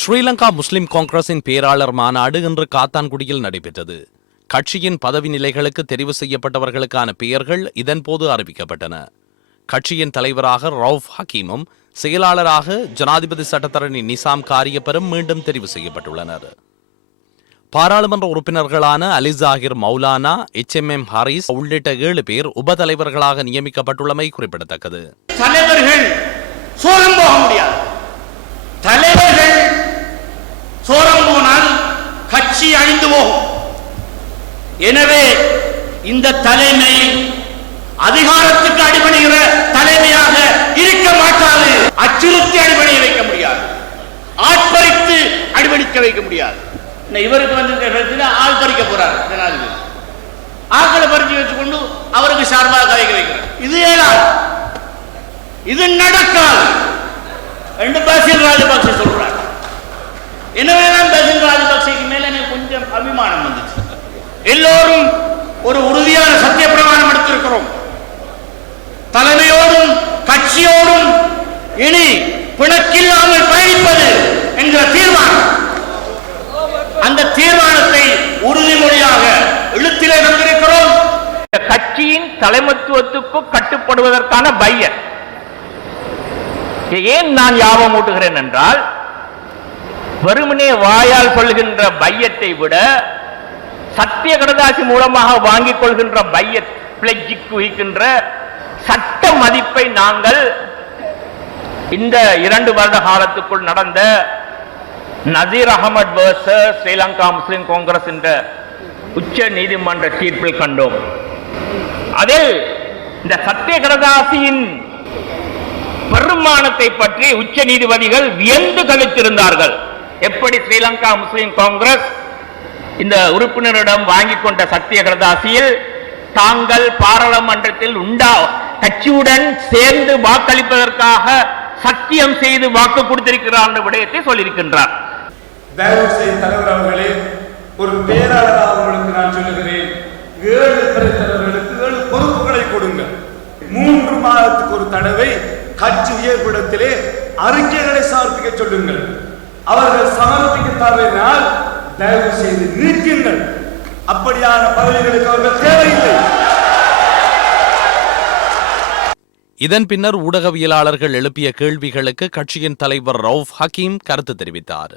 ஸ்ரீலங்கா முஸ்லிம் காங்கிரசின் பேராளர் மாநாடு இன்று காத்தான்குடியில் நடைபெற்றது. கட்சியின் பதவி நிலைகளுக்கு தெரிவு செய்யப்பட்டவர்களுக்கான பெயர்கள் இதன்போது அறிவிக்கப்பட்டன. கட்சியின் தலைவராக ரவுஃப் ஹக்கீமும் செயலாளராக ஜனாதிபதி சட்டத்தரணி நிசாம் காரியப்பரும் மீண்டும் தெரிவு செய்யப்பட்டுள்ளனர். பாராளுமன்ற உறுப்பினர்களான Ali Zakir Maulana H M M Haris உள்ளிட்ட ஏழு பேர் உப தலைவர்களாக நியமிக்கப்பட்டுள்ளமை குறிப்பிடத்தக்கது. தலைவர்கள் போக முடியாது. தலைவர்கள் சோரம் போனால் கட்சி அழிந்து போகும். எனவே இந்த தலைமை அதிகாரத்துக்கு அடிபணிகிற தலைமையாக இருக்க மாட்டாது. அச்சுறுத்தி அடிபணிய வைக்க முடியாது. ஆட்பறித்து அடிபணிக்க வைக்க முடியாது. இவருக்கு வந்திருக்கிற ஆள் பறிக்க போறார் ஜனாதிபதி. ஆட்களை பறிச்சு வச்சுக்கொண்டு அவருக்கு சார்பாக கதைக்க வைக்கிறார். இது ஏழாள் இது நடக்காது. ரெண்டு பாசில் ராஜபக்சே சொல்றார். எனவேதான் பாசில் ராஜபக்சேக்கு மேல எனக்கு கொஞ்சம் அபிமானம் வந்துச்சு. எல்லோரும் ஒரு உறுதியான சத்திய பிரமாணம் எடுத்திருக்கிறோம். தலைமையோடும் கட்சியோடும் இனி பிணக்கில்லாமல் பயணிப்பது என்கிற தீர்மானம். அந்த தீர்மானத்தை உறுதிமொழியாக எழுத்திலே தந்திருக்கிறோம். கட்சியின் தலைமத்துவத்துக்கு கட்டுப்படுவதற்கான பையன். ஏன் நான் யாபம் ஊட்டுகிறேன் என்றால் வெறுமனே வாயால் சொல்கின்ற பையத்தை விட சத்திய கடதாசி மூலமாக வாங்கிக் கொள்கின்ற பைய பிளெஜ்ஜுக்கு வைக்கின்ற சட்ட மதிப்பை நாங்கள் இந்த இரண்டு வருட காலத்துக்குள் நடந்த நசீர் அகமது வேர்சஸ் ஸ்ரீலங்கா முஸ்லிம் காங்கிரஸ் என்ற உச்ச நீதிமன்ற தீர்ப்பில் கண்டோம். அதில் இந்த சத்திய கடதாசியின் தீர்மானத்தை பற்றி உச்ச நீதிபதிகள் வியந்து கழித்திருந்தார்கள் எப்படி ஸ்ரீலங்கா முஸ்லிம் காங்கிரஸ் இந்த உறுப்பினரிடம் வாங்கிக் கொண்ட சத்திய கடதாசியில் தாங்கள் பாராளுமன்றத்தில் உண்டா கட்சியுடன் சேர்ந்து வாக்களிப்பதற்காக சத்தியம் செய்து வாக்கு கொடுத்திருக்கிறார் என்ற விடயத்தை சொல்லியிருக்கின்றார். தயவு செய்து தலைவர் அவர்களே ஒரு பேராளர் அவர்களுக்கு நான் சொல்லுகிறேன். ஏழு தலைவர்களுக்கு ஏழு பொறுப்புகளை கொடுங்க மூன்று மாதத்துக்கு ஒரு தடவை கட்சி உயர்விடத்திலே அறிக்கைகளை சமர்ப்பிக்க சொல்லுங்கள். அவர்கள் சமர்ப்பிக்க தவறினால் தயவு செய்து நீக்குங்கள் அப்படியான பதவிகளுக்கு அவர்கள் தேவையில்லை. இதன் பின்னர் ஊடகவியலாளர்கள் எழுப்பிய கேள்விகளுக்கு கட்சியின் தலைவர் ரவுஃப் ஹக்கீம் கருத்து தெரிவித்தார்.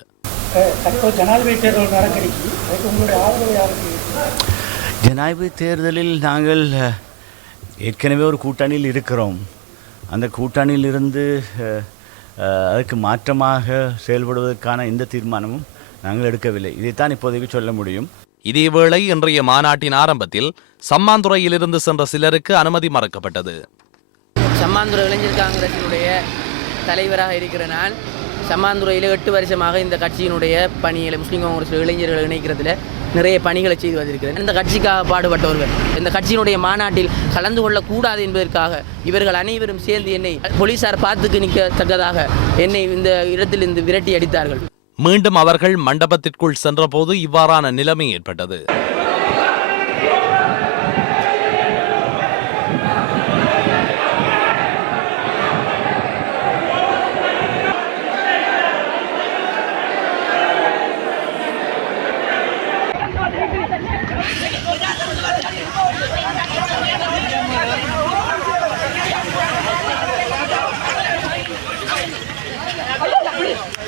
ஜனாதிபதி தேர்தலில் நாங்கள் ஏற்கனவே ஒரு கூட்டணியில் இருக்கிறோம். அந்த கூட்டணியில் இருந்து அஹ், அஹ், அதுக்கு மாற்றமாக செயல்படுவதற்கான எந்த தீர்மானமும் நாங்கள் எடுக்கவில்லை. இதைத்தான் இப்போதைக்கு சொல்ல முடியும். இதேவேளை இன்றைய மாநாட்டின் ஆரம்பத்தில் சம்மாந்துறையிலிருந்து சென்ற சிலருக்கு அனுமதி மறுக்கப்பட்டது. சம்மாந்துறை இளைஞர் காங்கிரசினுடைய தலைவராக இருக்கிற நான் சம்மாந்துறையில் எட்டு வருஷமாக இந்த கட்சியினுடைய பணிகளை முஸ்லீம் காங்கிரஸ் இளைஞர்கள் இணைக்கிறதுல நிறைய பணிகளை செய்து வந்திருக்கிறேன் இந்த கட்சிக்காக பாடுபட்டவர்கள் இந்த கட்சியினுடைய மாநாட்டில் கலந்து கொள்ளக்கூடாது என்பதற்காக இவர்கள் அனைவரும் சேர்ந்து என்னை போலீசார் பார்த்துக்கு நிற்கத்தக்கதாக என்னை இந்த இடத்தில் இருந்து விரட்டி அடித்தார்கள். மீண்டும் அவர்கள் மண்டபத்திற்குள் சென்றபோது இவ்வாறான நிலைமை ஏற்பட்டது.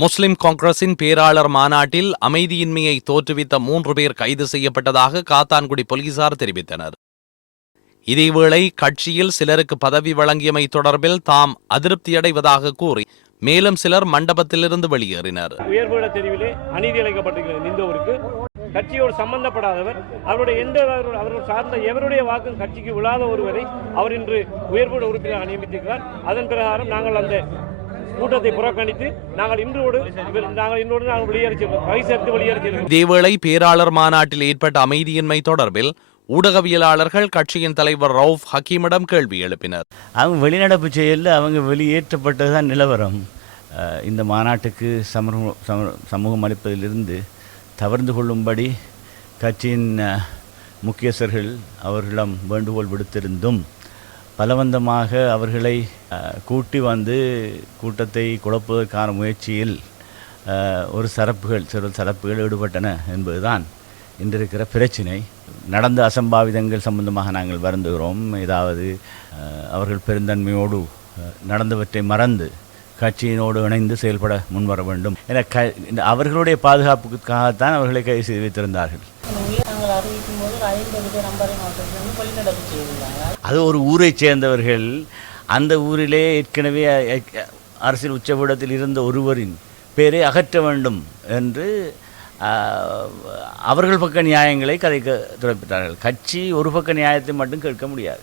முஸ்லிம் காங்கிரசின் பேராளர் மாநாட்டில் அமைதியின்மையை தோற்றுவித்த மூன்று பேர் கைது செய்யப்பட்டதாக காத்தான்குடி போலீசார் தெரிவித்தனர். இதேவேளை கட்சியில் சிலருக்கு பதவி வழங்கியமை தொடர்பில் தாம் அதிருப்தியடைவதாக கூறி மேலும் சிலர் மண்டபத்திலிருந்து வெளியேறினர். உயர்வுட தெரிவிலே அநீதி இழைக்கப்பட்டிருக்கிறது இந்தவருக்கு கட்சியோடு சம்பந்தப்படாதவர் அவருடைய எந்த அவர்கள் சார்ந்த எவருடைய வாக்கும் கட்சிக்கு விழாத ஒருவரை அவர் இன்று உயர்வுட உறுப்பினர் நியமித்திருக்கிறார். அதன் பிரகாரம் நாங்கள் அந்த கூட்டத்தை புறக்கணித்து நாங்கள் இன்றோடு நாங்கள் இன்றோடு நாங்கள் வெளியேறி வகை சேர்த்து வெளியேறி இதேவேளை பேராளர் மாநாட்டில் ஏற்பட்ட அமைதியின்மை தொடர்பில் ஊடகவியலாளர்கள் கட்சியின் தலைவர் ரவுஃப் ஹக்கீமிடம் கேள்வி எழுப்பினர். அவங்க வெளிநடப்பு செயலில் அவங்க வெளியேற்றப்பட்டது தான் நிலவரம் இந்த மாநாட்டுக்கு சமூக சம- சமூகம் அளிப்பதிலிருந்து தவிர்ந்து கொள்ளும்படி கட்சியின் முக்கியஸ்தர்கள் அவர்களிடம் வேண்டுகோள் விடுத்திருந்தும் பலவந்தமாக அவர்களை கூட்டி வந்து கூட்டத்தை குழப்புவதற்கான முயற்சியில் ஒரு சரப்புகள் சிறு சரப்புகள் ஈடுபட்டன என்பதுதான் இன்றிருக்கிற பிரச்சினை. நடந்த அசம்பாவிதங்கள் சம்பந்தமாக நாங்கள் வருந்துகிறோம். ஏதாவது அவர்கள் பெருந்தன்மையோடு நடந்தவற்றை மறந்து கட்சியினோடு இணைந்து செயல்பட முன்வர வேண்டும். என க இந்த அவர்களுடைய பாதுகாப்புக்காகத்தான் அவர்களை கைது செய்து வைத்திருந்தார்கள். அது ஒரு ஊரைச் சேர்ந்தவர்கள் அந்த ஊரிலே ஏற்கனவே அரசியல் உச்சபீடத்தில் இருந்த ஒருவரின் பேரை அகற்ற வேண்டும் என்று அவர்கள் பக்க நியாயங்களை கதைக்க துடைப்பிட்டார்கள் கட்சி ஒரு பக்க நியாயத்தை மட்டும் கேட்க முடியாது.